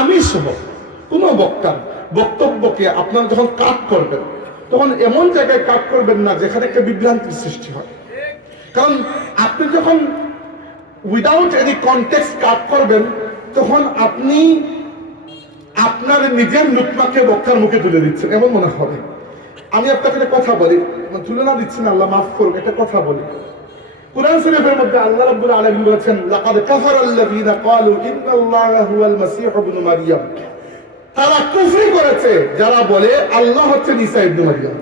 আমি সহ কোনো বক্তার বক্তব্যকে আপনারা যখন কাট করবেন তখন এমন জায়গায় কাট করবেন না যেখানে একটা বিভ্রান্তির সৃষ্টি হয়। কারণ আপনি যখন উইদাউট এনি কনটেক্সট কাট করবেন তখন আপনি আপনার নিজের লুকমাকে বক্তার মুখে তুলে দিচ্ছেন এমন মনে হবে। আমি আপনাকে একটা কথা বলি, তুলনা দিচ্ছি না, আল্লাহ মাফ করুন, একটা কথা বলি। কুরআন শরীফের মধ্যে আল্লাহ রাব্বুল আলামিন বলেছেন, লাকাদ কাফারাল্লাযীনা ক্বালু ইন্নাল্লাহা হুয়াল মাসীহ ইবনে মারইয়াম। তারা কুফরি করেছে যারা বলে আল্লাহ হচ্ছেন ঈসা ইবনে মারইয়াম।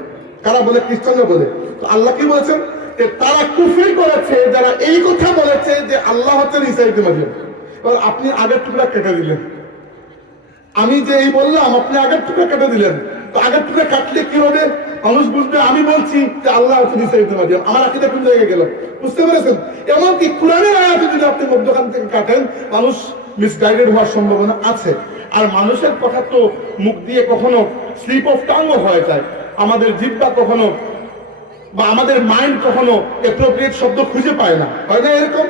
কারা বলে? খ্রিস্টানরা বলে। তো আল্লাহ কি বলেছেন? তারা কুফরি করেছে যারা এই কথা বলেছে যে আল্লাহ হচ্ছেন ঈসা ইবনে মারইয়াম। এবার আপনি আগের টুকরা কেটে দিলেন, আমি যে এই বললাম আপনি আগের টুকরা কেটে দিলেন। তো আগের টুকরা কাটলে কি হবে? মানুষ বুঝবে আমি বলছি যে আল্লাহ হচ্ছেন ঈসা ইবনে মারইয়াম, আমার আকীদা কোন জায়গায় গেল? বুঝতে পেরেছেন? এমনকি কোরআনের আয়াতে যদি আপনি মধ্যখান থেকে কাটেন মানুষ মিসগাইডেড হওয়ার সম্ভাবনা আছে। আর মানুষের কথা তো মুখ দিয়ে কখনো স্লিপ অফ টাংও হয়ে যায়, আমাদের জিহ্বা কখনো বা আমাদের মাইন্ড কখনো অ্যাপ্রোপ্রিয়েট শব্দ খুঁজে পায় না, হয় না এরকম?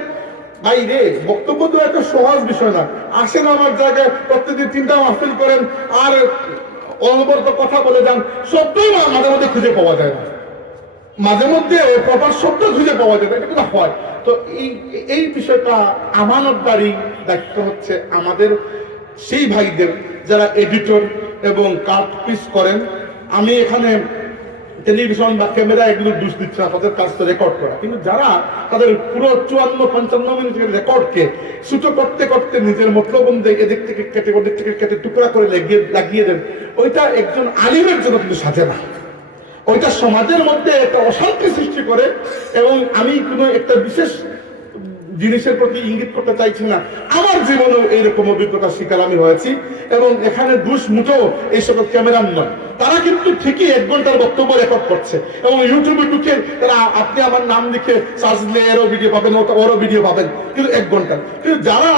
ভাই রে, বক্তব্য তো একটা সহজ বিষয় না। আসেন আমার জায়গায় প্রত্যেকদিন 3টা মাহফিল করেন আর অনবরত কথা বলে যান, শব্দই মাঝে মধ্যে খুঁজে পাওয়া যায় না, মাঝে মধ্যে প্রপার শব্দ খুঁজে পাওয়া যায় না, এটা কিন্তু হয়। তো এই বিষয়টা আমানতদারি দায়িত্ব হচ্ছে আমাদের সেই ভাইদের যারা এডিটর এবং কাট পিস করেন। আমি এখানে টেলিভিশন বা ক্যামেরা এগুলো দোষ দিচ্ছে না, তাদের কাজ তো রেকর্ড করা, কিন্তু যারা তাদের পুরো 54-55 মিনিটের রেকর্ডকে ছোট করতে করতে নিজের মতলব অনুযায়ী এদিক থেকে কেটে ওদিক থেকে কেটে টুকরা করে লাগিয়ে দেন, ওইটা একজন আলিমের জন্য কিন্তু সাজে না। ওইটা সমাজের মধ্যে একটা অশান্তি সৃষ্টি করে। এবং আমি কোনো একটা বিশেষ জিনিসের প্রতি ইঙ্গিত করতে চাইছি না, আমার জীবনেও এইরকম অভিজ্ঞতার শিকার আমি হয়েছি। এবং এখানে দুষ মুঠো এই সকল ক্যামেরার নয়, তারা কিন্তু ঠিকই 1 ঘন্টার বক্তব্য রেকর্ড করছে এবং ইউটিউবে ঢুকে তারা আপনি আমার নাম লিখে সার্চ দিলে এরও ভিডিও পাবেন, ওরও ভিডিও পাবেন, কিন্তু 1 ঘন্টা। কিন্তু যারা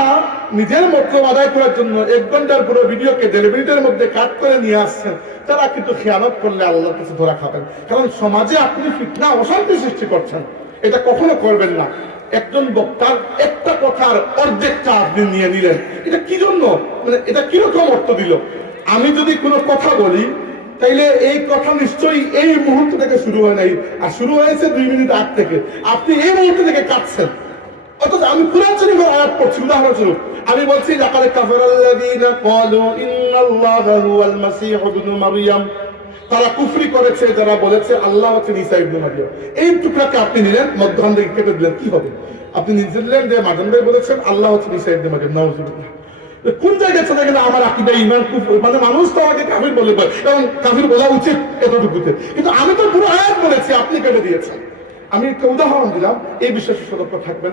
নিজের মতলব আদায় করার জন্য 1 ঘন্টার পুরো ভিডিওকে 1.5 মিনিটের মধ্যে কাট করে নিয়ে আসছেন, তারা কিন্তু খেয়ানত করলে আল্লাহর কাছে ধরা খাবেন। কারণ সমাজে আপনি ফিতনা অশান্তি সৃষ্টি করছেন, এটা কখনো করবেন না। একজন বক্তার একটা কথার অর্ধেকটা আপনি নিয়ে নিলেন, এটা কি জন্য? মানে এটা কিরকম অর্থ দিল? আমি যদি কোনো কথা বলি তাইলে এই কথা নিশ্চয়ই এই মুহূর্ত থেকে শুরু হয় নাই, আর শুরু হয়েছে 2 মিনিট আগ থেকে, আপনি এই মুহূর্ত থেকে কাটছেন। অথচ আমি কুরআন শরীফের আয়াত পড়ছি, উদাহরণস্বরূপ আমি বলছি লাকাদ কাফারাল্লাযীনা ক্বালু ইন্নাল্লাহা হুয়াল মাসীহ ইবনে মারইয়াম। তারা কুফরি করেছে যারা বলেছে আল্লাহ হচ্ছেন ঈসা ইবনে মারইয়াম। এই টুকরাকে আপনি নিলেন, মধ্যখান থেকে কেটে দিলেন, কি হবে? আপনি নিজে দিলেন যে মাজান ভাই বলেছেন আল্লাহ হচ্ছেন ঈসা ইবনে মারইয়াম, নাউযুবিল্লাহ। কোন জায়গায় চলে গেলে আমার আকীদা ঈমান কুফর, মানে মানুষ তো আমাকে কাফির বলে এবং কাফির বলা উচিত এতটুকুতে, কিন্তু আমি তো পুরো আয়াত বলেছি, আপনি কেটে দিয়েছেন। আমি একটা উদাহরণ দিলাম, এই বিষয়ে সতর্ক থাকবেন।